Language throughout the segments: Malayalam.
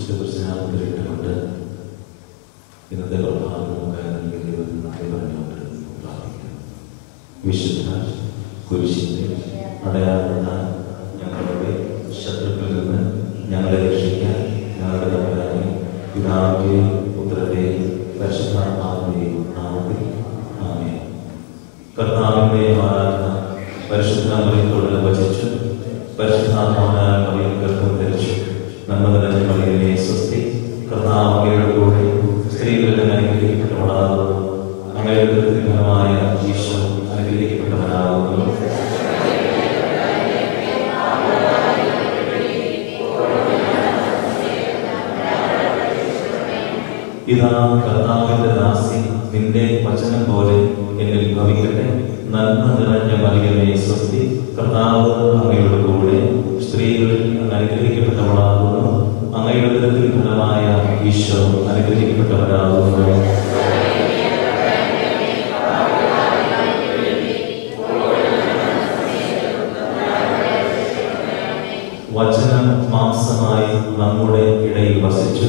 വിശുദ്ധ ഇന്നത്തെ പ്രഭാതം നമുക്ക് ദൈവത്തിന് നന്ദി പറഞ്ഞുകൊണ്ട് പ്രാർത്ഥിക്കാം. വിശുദ്ധ കുരിശിന്റെ അടയാളത്താൽ ഞങ്ങളുടെ ശത്രുക്കളിൽ നിന്ന് ഞങ്ങളെ രക്ഷിക്കാൻ ഞങ്ങളുടെ തമ്പുരാനെ പിതാവിന്റെയും പുത്രന്റെയും പരിശുദ്ധാത്മാവിന്റെയും നാമത്തിൽ ആമേൻ. കർത്താവിന്റെ ആരാധന പരിശുദ്ധ മറിയത്തോട് വചിച്ചു. പരിശുദ്ധാത്മാവിനാൽ മറിയം ഗർഭം ധരിച്ചു. നന്മ നിറഞ്ഞ മറിയമേ സ്വസ്തി, കർത്താവ് അങ്ങയുടെ കൂടെ സ്ത്രീകളിൽ അനുഗ്രഹിക്കപ്പെട്ടവളാകുന്നു. അങ്ങയുടെ ഫലമായ ഈശോ അനുഗ്രഹിക്കപ്പെട്ടവനാകുന്നു. ഇതാ കർത്താവിന്റെ ദാസി, നിന്റെ വചനം പോലെ എന്നിൽ ഭവിക്കട്ടെ. നന്മ നിറഞ്ഞ മറിയമേ സ്വസ്തി, കർത്താവ് അങ്ങയുടെ കൂടെ സ്ത്രീകളിൽ അനുഗ്രഹിക്കപ്പെട്ടവളാകുന്നു. അങ്ങയുടെ ഫലമായ ഈശോ അനുഗ്രഹിക്കപ്പെട്ടവരാകുന്നു. വചനം മാംസമായി നമ്മുടെ ഇടയിൽ വസിച്ചു.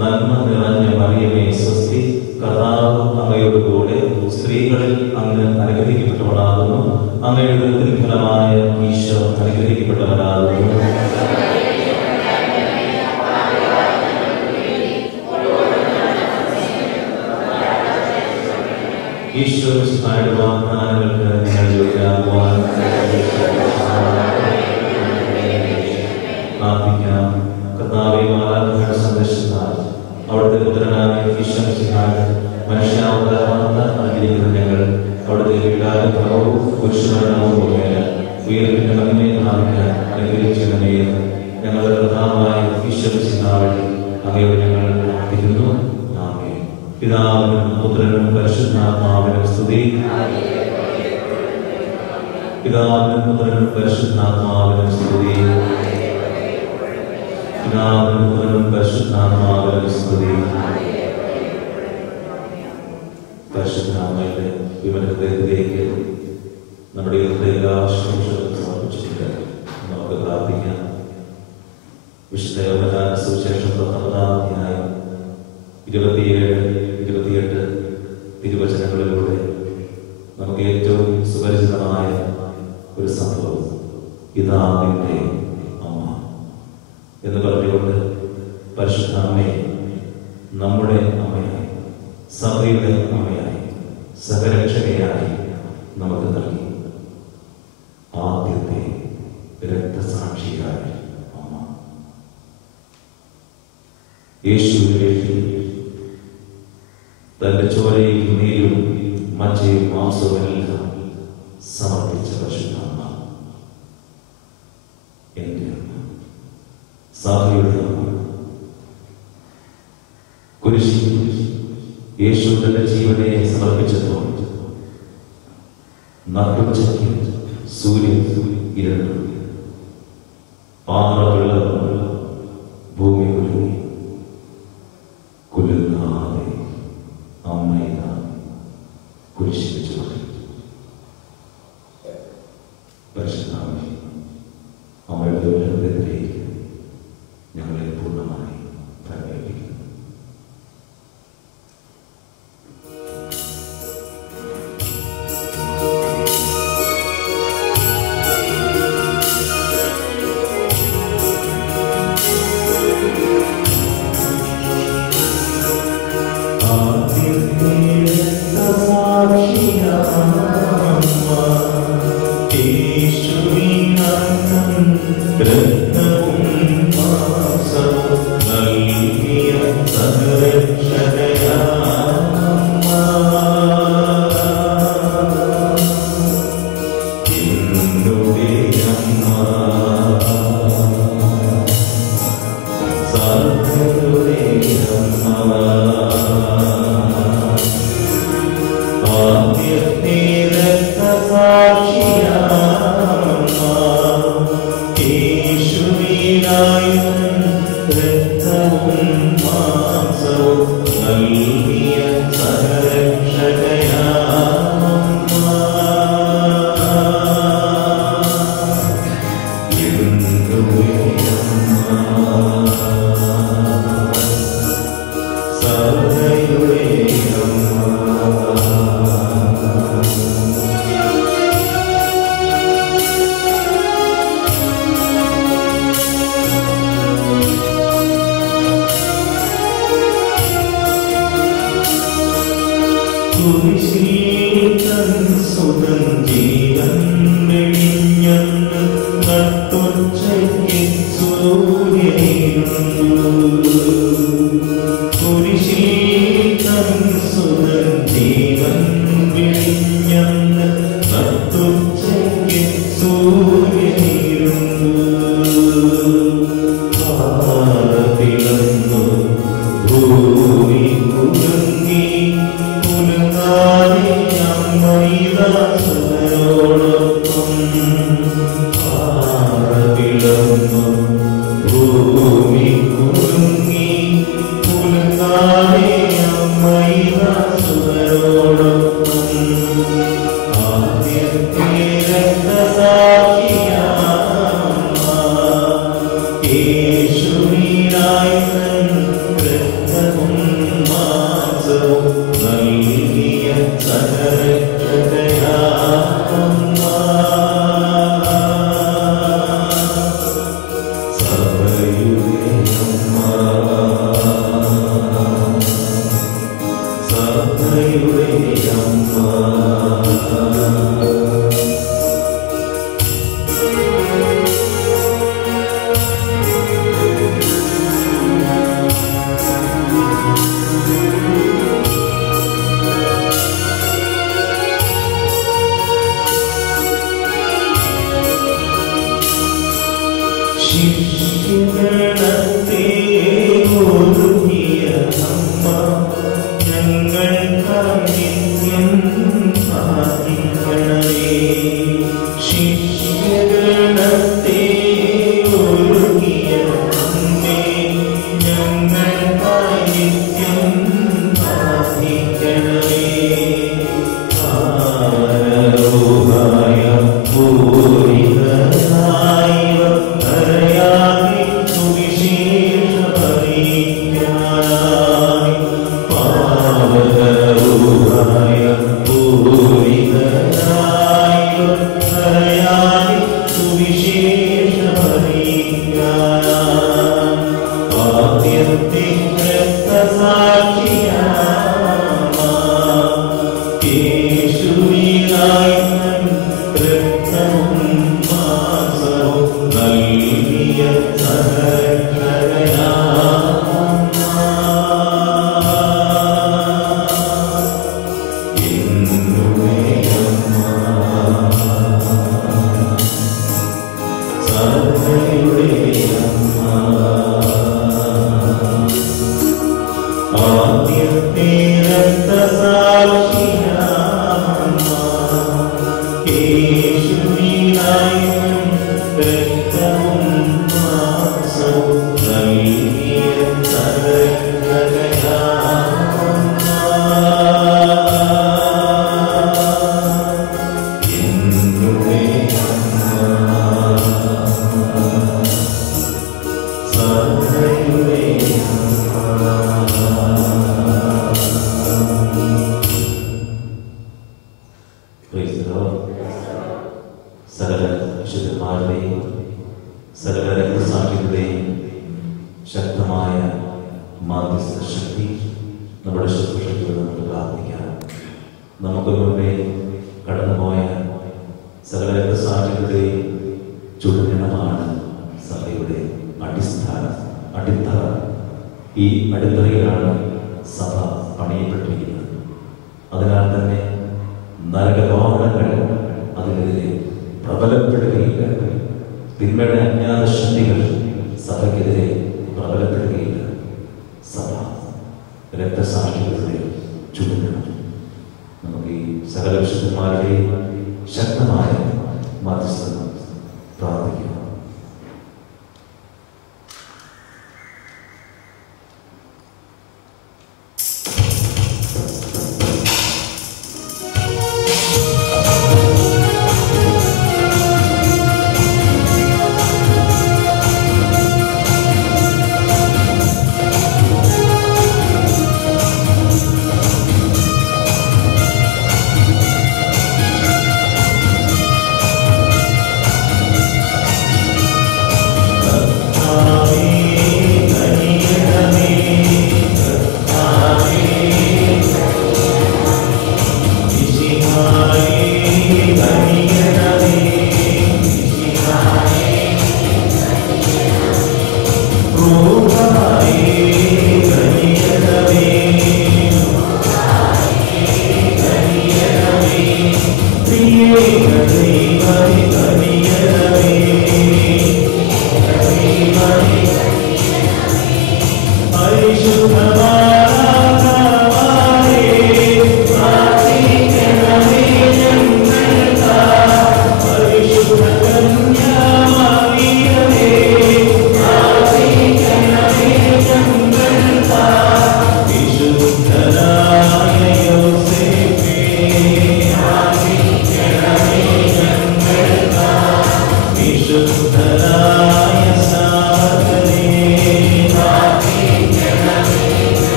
നന്മ നിറഞ്ഞ മറിയമേ സ്വസ്തി, കർത്താവ് അങ്ങയുടെ കൂടെ സ്ത്രീകളിൽ അങ്ങ് അനുഗ്രഹിക്കപ്പെട്ടവളാകുന്നു. അങ്ങയുടെ ഫലമായ ഈശോ അനുഗ്രഹിക്കപ്പെട്ടവരാകുന്നു. ഈശോയുടെ വാഗ്ദാനങ്ങൾക്ക് നിങ്ങൾ യോഗ്യരാകുവാൻ പ്രാർത്ഥിക്കാം. കർത്താവേ, മാലാഖമാരുടെ സന്ദേശത്താൽ അവിടുത്തെ പുത്രനായ ഈശോ മനുഷ്യാവതാരമാണെന്ന് അറിഞ്ഞിരിക്കുന്ന ഞങ്ങൾ അവിടുത്തെ വികാരഫലവും പുരുഷമരണവും മുഖേന ഉയർപ്പിന്റെ മഹിമയെ പ്രാപിക്കാൻ അനുഗ്രഹിച്ചതിനെ ഞങ്ങളുടെ കർത്താവായ ഈശോ വഴി അങ്ങയോട് ഞങ്ങൾ പ്രാർത്ഥിക്കുന്നു. ആമേൻ. പിതാവിനും പുത്രനും പരിശുദ്ധാത്മാവിനും സ്തുതി. പിതാവിനും പുത്രനും പരിശുദ്ധാത്മാവിനും സ്തുതി. പിതാവിനും പുത്രനും പരിശുദ്ധാത്മാവിനും സ്തുതി. പരിശുദ്ധാത്മാവിന്റെ വിമല ഹൃദയത്തിലേക്ക് നമ്മുടെ ഹൃദയാശംസകൾ സമർപ്പിച്ചിട്ട് നമുക്ക് പ്രാർത്ഥിക്കാം. വിശുദ്ധ യോഹന്നാൻ സുവിശേഷം 19-ാം 27-28 തിരുവചനങ്ങളിലൂടെ നമുക്ക് ഏറ്റവും സുപരിചിതമായ ഒരു സംഭവം, ഇതാ നിന്റെ അമ്മ എന്ന് പറഞ്ഞുകൊണ്ട് പരിശുദ്ധ അമ്മയെ നമ്മുടെ അമ്മയായി, സഭയുടെ അമ്മയായി, സഹരക്ഷകയായി നമുക്ക് നൽകി. ആദ്യത്തെ രക്തസാക്ഷിയായ അമ്മ യേശുവിന് വേണ്ടി തന്റെ ചോരയും നീരും മജ്ജയും മാംസവും എല്ലാം സമർപ്പിച്ച പരിശുദ്ധ അമ്മ, എന്റെ അമ്മ, സഭയുടെ അമ്മ. കുരിശിൽ യേശു തന്റെ ജീവനെ സമർപ്പിച്ചപ്പോൾ നട്ടുച്ചയ്ക്ക് സൂര്യൻ ഇരുണ്ടു, പാറ ഭൂമി കുലുങ്ങി. കുലുങ്ങാതെ അമ്മയിത കുരിശിൽ വെച്ച് പറഞ്ഞു. പരിശുദ്ധാമി അമ്മയുടെ ഹൃദയത്തിലേക്ക് ഞങ്ങളെ പൂർണ്ണമായി പ്രകടിപ്പിക്കുന്നു.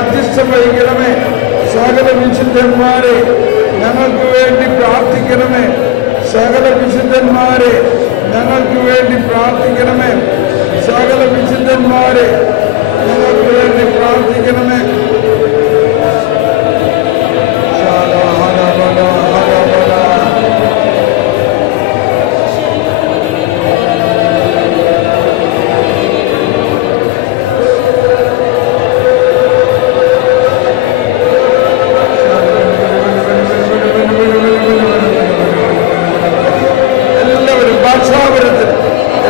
മധ്യസ്ഥം വഹിക്കണമേ. സകല വിശുദ്ധന്മാരെ ഞങ്ങൾക്ക് വേണ്ടി പ്രാർത്ഥിക്കണമേ. സകല വിശുദ്ധന്മാരെ ഞങ്ങൾക്ക് വേണ്ടി പ്രാർത്ഥിക്കണമേ. സകല വിശുദ്ധന്മാരെ ഞങ്ങൾക്ക് വേണ്ടി പ്രാർത്ഥിക്കണമേ.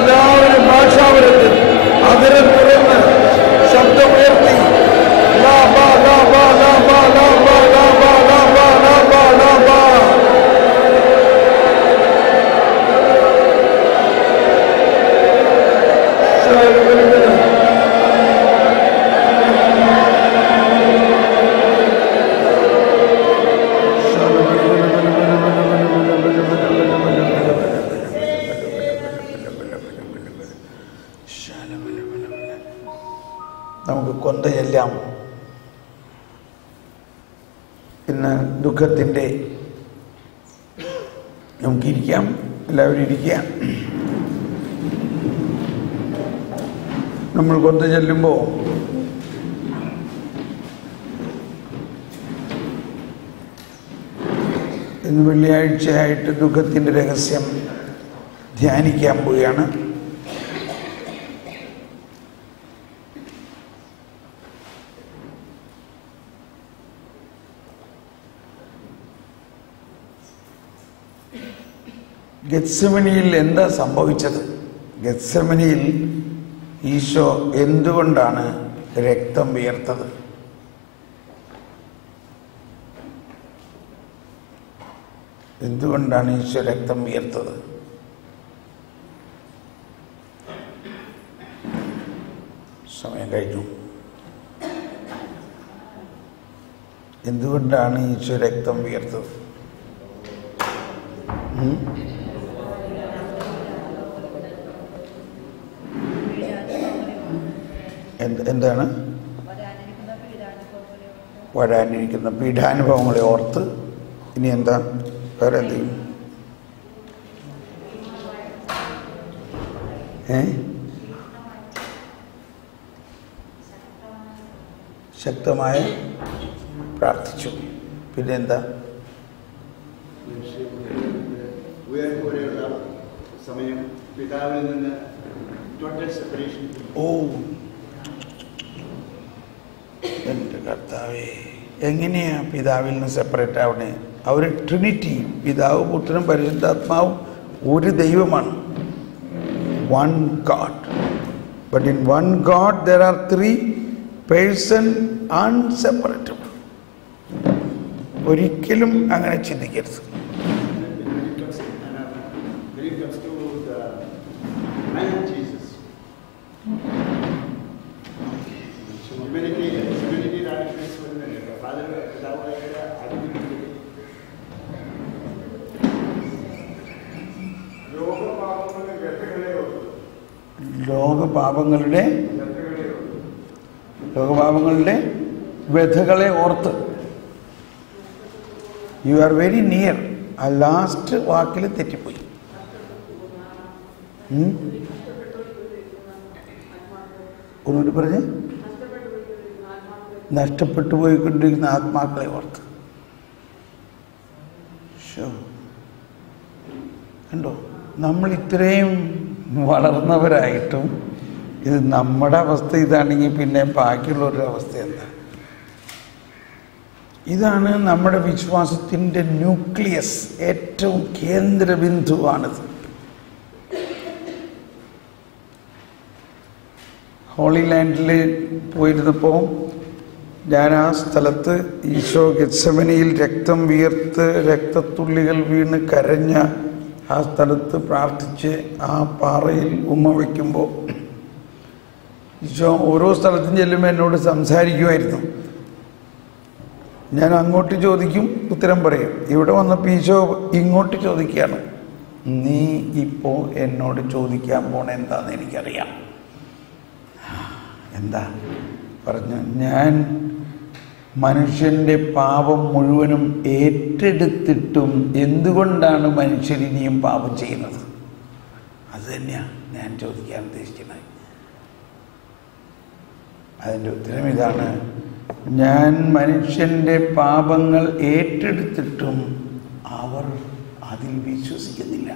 എല്ലാവരും ഭാഷാപരത്തിൽ അതിരെ തുറന്ന് ശബ്ദമുയർത്തി നമുക്ക് കൊന്തയെല്ലാം ഇന്ന് ദുഃഖത്തിൻ്റെ നമുക്കിരിക്കാം. എല്ലാവരും ഇരിക്കുക. നമ്മൾ കൊന്ത ചെല്ലുമ്പോൾ ഇന്ന് വെള്ളിയാഴ്ചയായിട്ട് ദുഃഖത്തിൻ്റെ രഹസ്യം ധ്യാനിക്കാൻ പോവുകയാണ്. ഗെത്സമനിയിൽ എന്താ സംഭവിച്ചത്? ഗെത്സമനിയിൽ ഈശോ എന്തുകൊണ്ടാണ് രക്തം വിയർത്തത്? എന്തുകൊണ്ടാണ് ഈശോ രക്തം വിയർത്തത്? സമയം കഴിഞ്ഞു. എന്തുകൊണ്ടാണ് ഈശോ രക്തം വിയർത്തത്? എന്താണ്? വരാനിരിക്കുന്ന പീഠാനുഭവങ്ങളെ ഓർത്ത്. ഇനി എന്താ? വേറെ എന്തെങ്കിലും? ശക്തമായി പ്രാർത്ഥിച്ചു. പിന്നെന്താ? ഓ എൻ്റെ കർത്താവേ, എങ്ങനെയാ പിതാവിൽ നിന്ന് സെപ്പറേറ്റ് ആവണേ? അവർ ട്രിനിറ്റി, പിതാവ് പുത്രനും പരിശുദ്ധാത്മാവും ഒരു ദൈവമാണ്. One God. But in one God there are three persons unseparable. ഒരിക്കലും അങ്ങനെ ചിന്തിക്കരുത്. ലോകപാപങ്ങളുടെ വ്യഥകളെ ഓർത്ത്. You are very near. ആ ലാസ്റ്റ് വാക്കിൽ തെറ്റിപ്പോയി. ഒന്നുകൂടി പറഞ്ഞ്. നഷ്ടപ്പെട്ടു പോയിക്കൊണ്ടിരിക്കുന്ന ആത്മാക്കളെ ഓർത്ത്. കണ്ടോ, നമ്മൾ ഇത്രയും വളർന്നവരായിട്ടും ഇത് നമ്മുടെ അവസ്ഥ ഇതാണെങ്കിൽ പിന്നെ ബാക്കിയുള്ളവരുടെ അവസ്ഥ എന്താ? ഇതാണ് നമ്മുടെ വിശ്വാസത്തിൻ്റെ ന്യൂക്ലിയസ്, ഏറ്റവും കേന്ദ്രബിന്ദുവാണിത്. ഹോളി ലാൻഡിൽ പോയിരുന്നപ്പോൾ ഞാൻ ആ സ്ഥലത്ത് ഈശോ ഗെത്സമനിയിൽ രക്തം വിയർത്ത് രക്തത്തുള്ളികൾ വീണ് കരഞ്ഞ ആ സ്ഥലത്ത് പ്രാർത്ഥിച്ച് ആ പാറയിൽ ഉമ്മ വയ്ക്കുമ്പോൾ ഈശോ ഓരോ സ്ഥലത്തും ചെല്ലുമ്പോൾ എന്നോട് സംസാരിക്കുമായിരുന്നു. ഞാൻ അങ്ങോട്ട് ചോദിക്കും, ഉത്തരം പറയും. ഇവിടെ വന്നപ്പോൾ ഈശോ ഇങ്ങോട്ട് ചോദിക്കുകയാണ്, നീ ഇപ്പോൾ എന്നോട് ചോദിക്കാൻ പോണ എന്താണെന്ന് എനിക്കറിയാം. എന്താ പറഞ്ഞു? ഞാൻ മനുഷ്യൻ്റെ പാപം മുഴുവനും ഏറ്റെടുത്തിട്ടും എന്തുകൊണ്ടാണ് മനുഷ്യർ ഇനിയും പാപം ചെയ്യുന്നത്? അത് തന്നെയാണ് ഞാൻ ചോദിക്കാൻ ഉദ്ദേശിക്കുന്നത്. അതിൻ്റെ ഉത്തരം ഇതാണ്: ഞാൻ മനുഷ്യൻ്റെ പാപങ്ങൾ ഏറ്റെടുത്തിട്ടും അവർ അതിൽ വിശ്വസിക്കുന്നില്ല.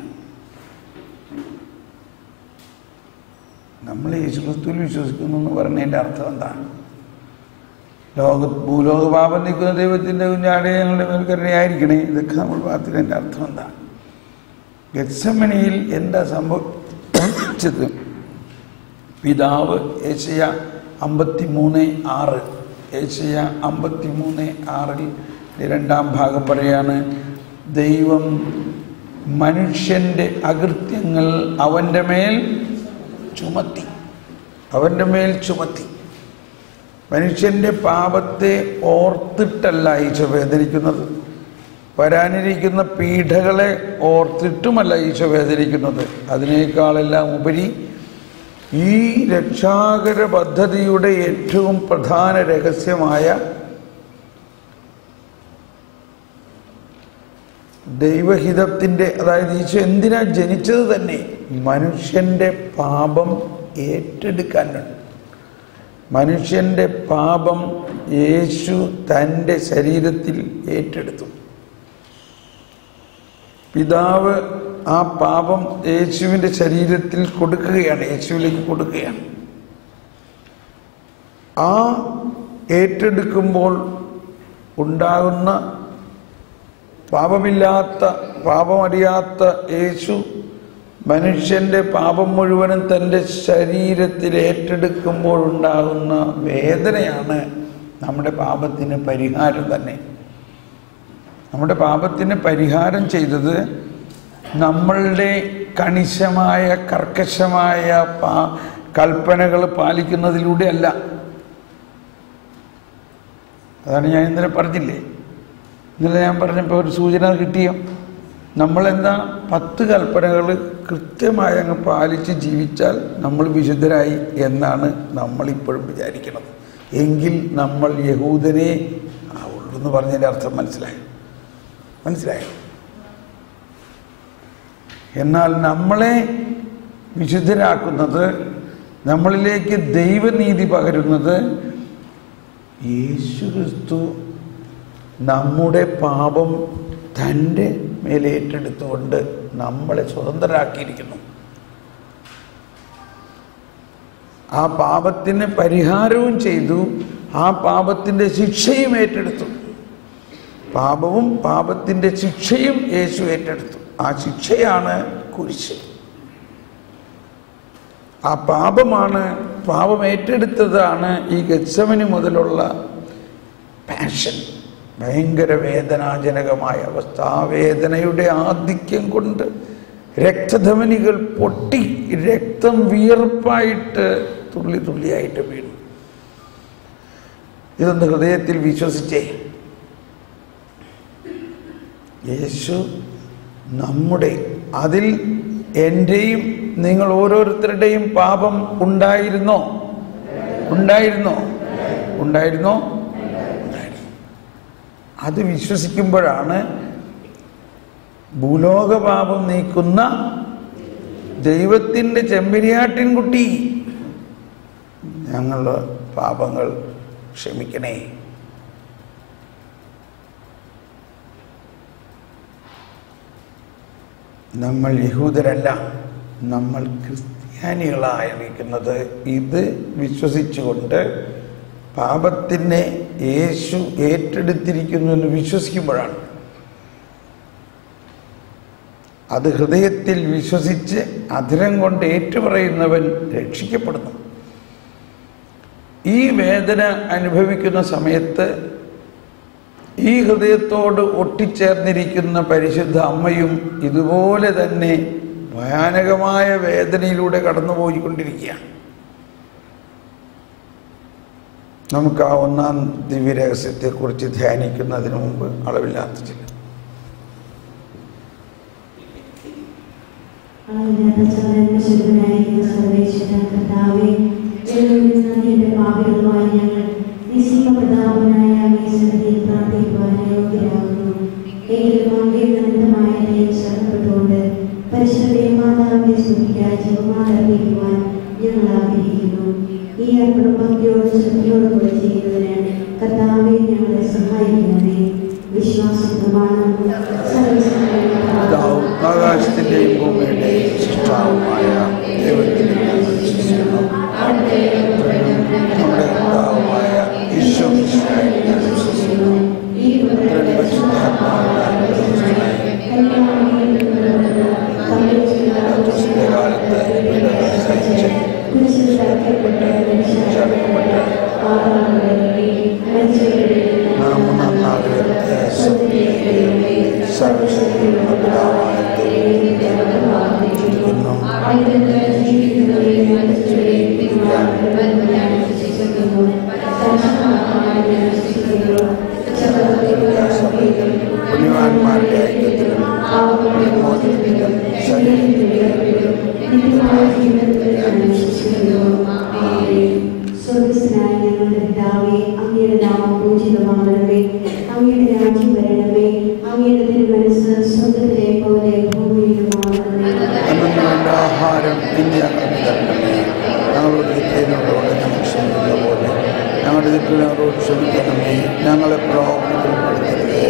നമ്മൾ യേശുക്രിസ്തുവിൽ വിശ്വസിക്കുന്നു എന്ന് പറഞ്ഞതിൻ്റെ അർത്ഥം എന്താണ്? ഭൂലോക പാപം നീക്കുന്ന ദൈവത്തിൻ്റെ കുഞ്ഞാടെ ഞങ്ങളുടെ മേൽ കരുണയായിരിക്കണേ. ഇതൊക്കെ നമ്മൾ പ്രാർത്ഥിക്കുന്നതിൻ്റെ അർത്ഥം എന്താണ്? ഗെത്സമനിയിൽ എന്താ സംഭവിച്ചത്? പിതാവ് യെശയ്യാ 53:6 യെശയ്യാ 53:6 രണ്ടാം ഭാഗം പറയാണ്: ദൈവം മനുഷ്യൻ്റെ അകൃത്യങ്ങൾ അവൻ്റെ മേൽ ചുമത്തി. മനുഷ്യൻ്റെ പാപത്തെ ഓർത്തിട്ടല്ല ഈശോ വേദനിക്കുന്നത്. വരാനിരിക്കുന്ന പീഡകളെ ഓർത്തിട്ടുമല്ല ഈശോ വേദനിക്കുന്നത്. അതിനേക്കാളെല്ലാം ഉപരി ഈ രക്ഷാകര പദ്ധതിയുടെ ഏറ്റവും പ്രധാന രഹസ്യമായ ദൈവഹിതത്തിൻ്റെ, അതായത് ഈശോ എന്തിനാ ജനിച്ചത് തന്നെ മനുഷ്യൻ്റെ പാപം ഏറ്റെടുക്കാനാണ്. മനുഷ്യൻ്റെ പാപം യേശു തൻ്റെ ശരീരത്തിൽ ഏറ്റെടുത്തു. പിതാവ് ആ പാപം യേശുവിൻ്റെ ശരീരത്തിൽ കൊടുക്കുകയാണ്, യേശുവിലേക്ക് കൊടുക്കുകയാണ്. ആ ഏറ്റെടുക്കുമ്പോൾ ഉണ്ടാകുന്ന പാപമറിയാത്ത യേശു മനുഷ്യൻ്റെ പാപം മുഴുവനും തൻ്റെ ശരീരത്തിൽ ഏറ്റെടുക്കുമ്പോഴുണ്ടാകുന്ന വേദനയാണ് നമ്മുടെ പാപത്തിന് പരിഹാരം തന്നെ. നമ്മുടെ പാപത്തിന് പരിഹാരം ചെയ്തത് നമ്മളുടെ കണിശമായ കർക്കശമായ കൽപ്പനകൾ പാലിക്കുന്നതിലൂടെ അല്ല. അതാണ് ഞാൻ ഇന്നലെ പറഞ്ഞില്ലേ. ഇന്നലെ ഞാൻ പറഞ്ഞപ്പോൾ ഒരു സൂചന കിട്ടിയോ? നമ്മളെന്താ 10 കൽപ്പനകൾ കൃത്യമായി അങ്ങ് പാലിച്ച് ജീവിച്ചാൽ നമ്മൾ വിശുദ്ധരായി എന്നാണ് നമ്മളിപ്പോഴും വിചാരിക്കുന്നത്. എങ്കിൽ നമ്മൾ യഹൂദനെ ആവുള്ളൂ എന്ന് പറഞ്ഞതിൻ്റെ അർത്ഥം മനസ്സിലായോ? എന്നാൽ നമ്മളെ വിശുദ്ധരാക്കുന്നത്, നമ്മളിലേക്ക് ദൈവനീതി പകരുന്നത് യേശുക്രിസ്തു നമ്മുടെ പാപം തൻ്റെ മേലേറ്റെടുത്തുകൊണ്ട് നമ്മളെ സ്വതന്ത്രരാക്കിയിരിക്കുന്നു. ആ പാപത്തിന് പരിഹാരവും ചെയ്തു, ആ പാപത്തിൻ്റെ ശിക്ഷയും ഏറ്റെടുത്തു. പാപവും പാപത്തിൻ്റെ ശിക്ഷയും യേശു ഏറ്റെടുത്തു. ആ ശിക്ഷയാണ് കുരിശ്. ആ പാപം ഏറ്റെടുത്തതാണ് ഈ ഗെത്സമനി മുതലുള്ള പാഷൻ. ഭയങ്കര വേദനാജനകമായ അവസ്ഥ. ആ വേദനയുടെ ആധിക്യം കൊണ്ട് രക്തധമനികൾ പൊട്ടി രക്തം വിയർപ്പായിട്ട് തുള്ളി തുള്ളിയായിട്ട് വീണു. ഇതൊന്ന് ഹൃദയത്തിൽ വിശ്വസിച്ചേ. യേശു നമ്മുടെ, അതിൽ എൻ്റെയും നിങ്ങൾ ഓരോരുത്തരുടെയും പാപം ഉണ്ടായിരുന്നോ? അത് വിശ്വസിക്കുമ്പോഴാണ് ഭൂലോക പാപം നീക്കുന്ന ദൈവത്തിൻ്റെ ചെമ്പരിയാട്ടിൻകുട്ടി ഞങ്ങളുടെ പാപങ്ങൾ ക്ഷമിക്കണേ. നമ്മൾ യഹൂദരല്ല, നമ്മൾ ക്രിസ്ത്യാനികളായിരിക്കുന്നത് ഇത് വിശ്വസിച്ചുകൊണ്ട് പാപത്തിനെ യേശു ഏറ്റെടുത്തിരിക്കുന്നു എന്ന് വിശ്വസിക്കുമ്പോഴാണ്. അത് ഹൃദയത്തിൽ വിശ്വസിച്ച് അധരം കൊണ്ട് ഏറ്റുപറയുന്നവൻ രക്ഷിക്കപ്പെടുന്നു. ഈ വേദന അനുഭവിക്കുന്ന സമയത്ത് ഈ ഹൃദയത്തോട് ഒട്ടിച്ചേർന്നിരിക്കുന്ന പരിശുദ്ധ അമ്മയും ഇതുപോലെ തന്നെ ഭയാനകമായ വേദനയിലൂടെ കടന്നുപോയിക്കൊണ്ടിരിക്കുകയാണ്. നമുക്ക് ആ 1-ാം ദിവ്യരഹസ്യത്തെക്കുറിച്ച് ധ്യാനിക്കുന്നതിന് മുമ്പ് അളവില്ലാത്ത ചില പാപികളുമായ ഞങ്ങൾ കർത്താവിന്റെ സ്തുതിക്കായി ജപമാല അർപ്പിക്കുവാൻ ഞങ്ങൾ ആഗ്രഹിക്കുന്നു. ഈ അർപ്പണം ഭക്തിയോടും ശ്രദ്ധയോടും കൂടെ ചെയ്യുന്നതിന് കർത്താവെ ഞങ്ങളെ സഹായിക്കണമേ. വിശ്വാസം പ്രമാണം ആകാശത്തിന്റെയും ഭൂമിയുടെയും സൃഷ്ടാവുമായ ദൈവത്തിന്റെ നമ്മുടെ കർത്താവുമായ ഈശോ മിശിഹായിൽ ഞാൻ വിശ്വസിക്കുന്നു. കാലത്ത് സഹിച്ച് നാം നന്നാകട്ടെ. സർവശക്തിയുള്ള പിതാവായ ദൈവം പുണ്യവാന്മാരുടെ ഐക്യത്തിലും സ്വർഗസ്നായ ഞങ്ങളുടെ പിതാവേ, അങ്ങയുടെ നാമം പൂജിതമാകണമേ. അങ്ങയുടെ രാജ്യം വരണമേ. അങ്ങയുടെ തിരുമനസ്സ് സ്വർഗത്തിലെ പോലെ ഭൂമിയിലുമാകണമേ. വേണ്ട ആഹാരം ഇന്ന് ഞങ്ങൾക്ക് തരണമേ. ഞങ്ങളോട് തെറ്റിനോട് ഞങ്ങൾ ക്ഷമിക്കുന്ന പോലെ ഞങ്ങളുടെ തെറ്റുകൾ ഞങ്ങളോട് ക്ഷമിക്കണമേ. ഞങ്ങളെ പ്രലോഭനത്തിൽപ്പെടുത്തരുതേ.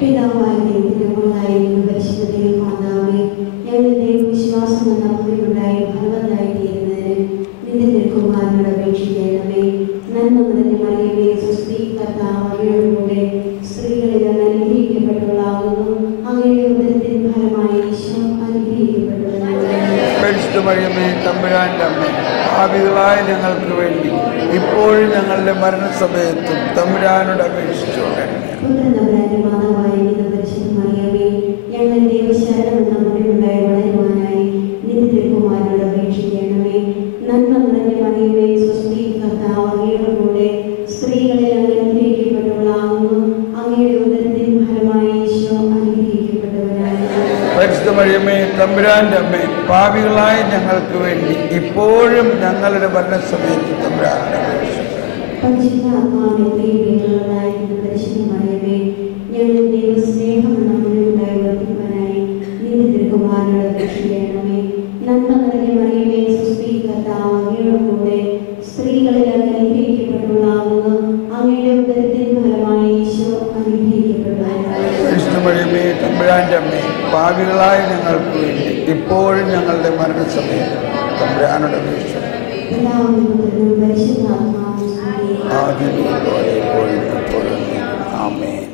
പിതാവായ ദൈവത്തിനായിരിക്കും പരിശുദ്ധ ദൈവമാതാവേ, ഞങ്ങളുടെ ദൈവവിശ്വാസം എന്ന മുന്നിലുണ്ടായി ഫലവത്തായി തീരുന്നതിന് നിന്റെ തിരുക്കുമാരനോട് അപേക്ഷിക്കണമേ. നന്മ നിറഞ്ഞ മറിയമേ, സ്വസ്തി, കർത്താവ് അങ്ങയുടെ കൂടെ സ്ത്രീകളിൽ അങ്ങ് അനുഗ്രഹിക്കപ്പെട്ടവളാകുന്നു. അങ്ങയുടെ ഉദരത്തിൻ ഫലമായി ഈശോ അനുഗ്രഹിക്കപ്പെട്ടവനാകുന്നു. പരിശുദ്ധ മറിയമേ, തമ്പുരാന്റെ അമ്മേ, പാപികളായ ഞങ്ങൾക്ക് വേണ്ടി ഇപ്പോഴും ഞങ്ങളുടെ മരണസമയത്തും തമ്പുരാനോട് അപേക്ഷിച്ചുകൊള്ളണമേ. പുത്രനമ്പുരാന്റെ മാതാവായ പരിശുദ്ധ മറിയമേ, ഞങ്ങൾ ദൈവശരണം എന്ന മുന്നിലുണ്ടായി വളരുവാനായി നിന്റെ തിരുക്കുമാരനോട് അപേക്ഷിക്കണമേ. നന്മ നിറഞ്ഞ മറിയമേ, സ്വസ്തി, കർത്താവ് അങ്ങയുടെ കൂടെ സ്ത്രീകളിൽ അങ്ങ് അനുഗ്രഹിക്കപ്പെട്ടവളാകുന്നു. അങ്ങയുടെ ഉദരത്തിൻ ഫലമായി ഈശോ അനുഗ്രഹിക്കപ്പെട്ടവനാകുന്നു. പരിശുദ്ധ മറിയമേ, തമ്പുരാന്റെ അമ്മേ, പാപികളായ ഞങ്ങൾക്ക് വേണ്ടി ഇപ്പോഴും ഞങ്ങളുടെ മരണസമയത്ത് തമ്പുരാനോട് പരിശുദ്ധാത്മാവിന്റെ പ്രിയപ്പെട്ടവളായ പരിശുദ്ധ മറിയമേ, ഞങ്ങൾ ദൈവസ്നേഹം എന്ന മുന്നിലുണ്ടായി വർദ്ധിപ്പാനായി നിന്റെ തിരുക്കുമാരനോട് അപേക്ഷിക്കണമേ. നന്മ നിറഞ്ഞ മറിയമേ, സ്വസ്തി, കർത്താവ് അങ്ങയുടെ കൂടെ സ്ത്രീകളിൽ അങ്ങ് അനുഗ്രഹിക്കപ്പെട്ടവളാകുന്നു. അങ്ങയുടെ ഉദരത്തിൻ ഫലമായി ഈശോ അനുഗ്രഹിക്കപ്പെട്ടവനാകുന്നു. പരിശുദ്ധ മറിയമേ, തമ്പുരാന്റെ അമ്മേ, പാപികളായ ഞങ്ങൾക്ക് വേണ്ടി ഇപ്പോഴും ഞങ്ങളുടെ മരണസമയത്ത് തമ്പുരാനോട് അപേക്ഷിക്കണമേ. പിതാവിനും പുത്രനും പരിശുദ്ധാത്മാവിനും ആമേൻ.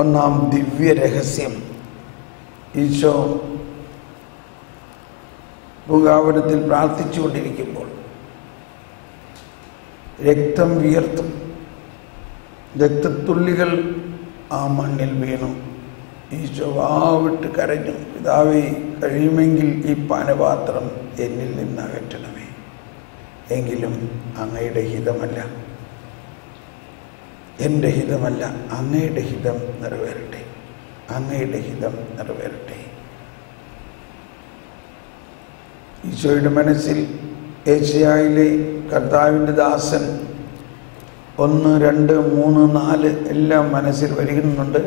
ഒന്നാം ദിവ്യരഹസ്യം. ഈശോ പൂങ്കാവനത്തിൽ പ്രാർത്ഥിച്ചുകൊണ്ടിരിക്കുമ്പോൾ രക്തം വിയർത്തും രക്തത്തുള്ളികൾ ആ മണ്ണിൽ വീണു. ഈശോ വാവിട്ട് കരഞ്ഞു, പിതാവേ, കഴിയുമെങ്കിൽ ഈ പാനപാത്രം എന്നിൽ നിന്ന് അകറ്റണമേ. എങ്കിലും അങ്ങയുടെ ഹിതമല്ല, എൻ്റെ ഹിതമല്ല, അങ്ങയുടെ ഹിതം നിറവേറട്ടെ, അങ്ങയുടെ ഹിതം നിറവേറട്ടെ. ഈശോയുടെ മനസ്സിൽ ഏഷ്യായിലെ കർത്താവിൻ്റെ ദാസൻ 1, 2, 3, 4 എല്ലാം മനസ്സിൽ വരുന്നുണ്ട്.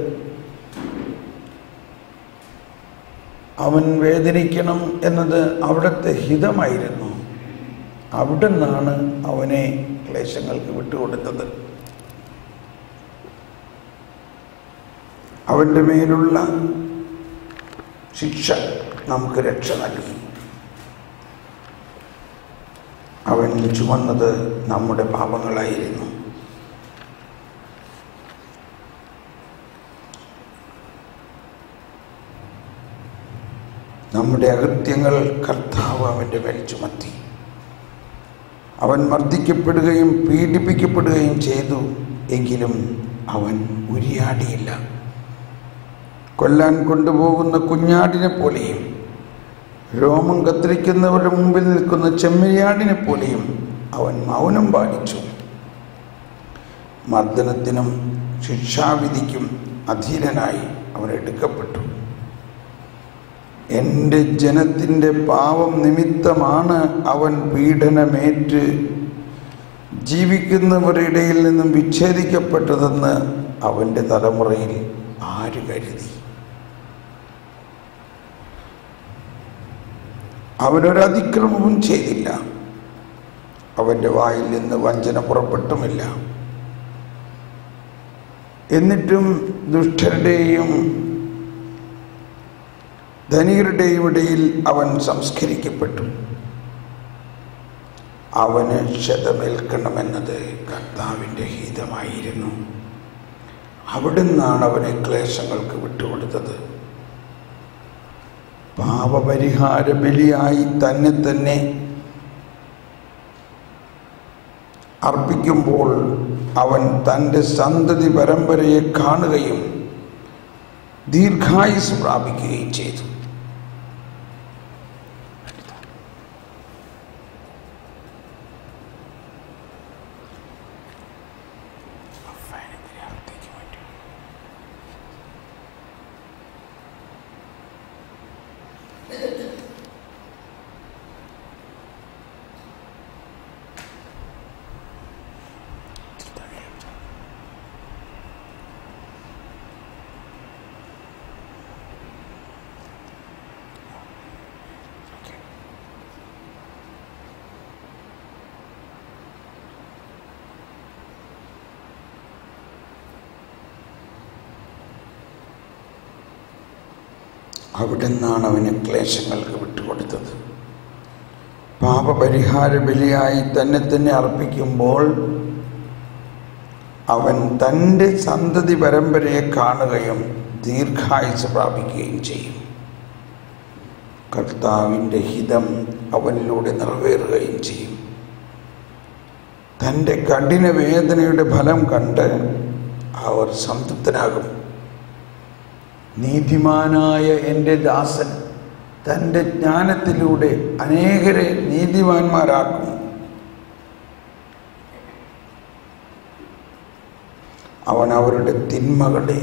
അവൻ വേദനിക്കണം എന്നത് അവിടുത്തെ ഹിതമായിരുന്നു. അവിടെ നിന്നാണ് അവനെ ക്ലേശങ്ങൾക്ക് വിട്ടുകൊടുത്തത്. അവൻ്റെ മേലുള്ള ശിക്ഷ നമുക്ക് രക്ഷ നൽകി. അവൻ ചുമന്നത് നമ്മുടെ പാപങ്ങളായിരുന്നു. നമ്മുടെ അകൃത്യങ്ങൾ കർത്താവ് അവൻ്റെ മേൽ ചുമത്തി. അവൻ മർദ്ദിക്കപ്പെടുകയും പീഡിപ്പിക്കപ്പെടുകയും ചെയ്തു. എങ്കിലും അവൻ ഉരിയാടിയില്ല. കൊല്ലാൻ കൊണ്ടുപോകുന്ന കുഞ്ഞാടിനെ പോലെയും രോമം കത്തിരിക്കുന്നവരുടെ മുമ്പിൽ നിൽക്കുന്ന ചെമ്മരിയാടിനെ പോലെയും അവൻ മൗനം പാലിച്ചു. മർദ്ദനത്തിനും ശിക്ഷാവിധിക്കും അധീനനായി അവൻ എടുക്കപ്പെട്ടു. എൻ്റെ ജനത്തിൻ്റെ പാപം നിമിത്തമാണ് അവൻ പീഡനമേറ്റ് ജീവിക്കുന്നവരുടെ ഇടയിൽ നിന്നും വിച്ഛേദിക്കപ്പെട്ടതെന്ന് അവൻ്റെ തലമുറയിൽ ആര് കരുതി? അവനൊരതിക്രമവും ചെയ്തില്ല, അവൻ്റെ വായിൽ നിന്ന് വഞ്ചന പുറപ്പെട്ടുമില്ല. എന്നിട്ടും ദുഷ്ടരുടെയും ധനികരുടെയും ഇടയിൽ അവൻ സംസ്കരിക്കപ്പെട്ടു. അവന് ക്ഷതമേൽക്കണമെന്നത് കർത്താവിൻ്റെ ഹിതമായിരുന്നു. അവിടുന്നാണ് അവനെ ക്ലേശങ്ങൾക്ക് വിട്ടുകൊടുത്തത്. പാപപരിഹാര ബലിയായി തന്നെ അർപ്പിക്കുമ്പോൾ അവൻ തൻ്റെ സന്തതി പരമ്പരയെ കാണുകയും ദീർഘായുസ് പ്രാപിക്കുകയും ചെയ്തു. അവിടുന്നാണ് അവന് ക്ലേശങ്ങൾക്ക് വിട്ടുകൊടുത്തത്. പാപപരിഹാര ബലിയായി തന്നെ അർപ്പിക്കുമ്പോൾ അവൻ തൻ്റെ സന്തതി പരമ്പരയെ കാണുകയും ദീർഘായുസ് പ്രാപിക്കുകയും ചെയ്യും. കർത്താവിൻ്റെ ഹിതം അവനിലൂടെ നിറവേറുകയും ചെയ്യും. തൻ്റെ കഠിന വേദനയുടെ ഫലം കണ്ട് അവർ സംതൃപ്തനാകും. നീതിമാനായ എൻ്റെ ദാസൻ തൻ്റെ ജ്ഞാനത്തിലൂടെ അനേകരെ നീതിമാന്മാരാക്കും. അവൻ അവരുടെ തിന്മകളെ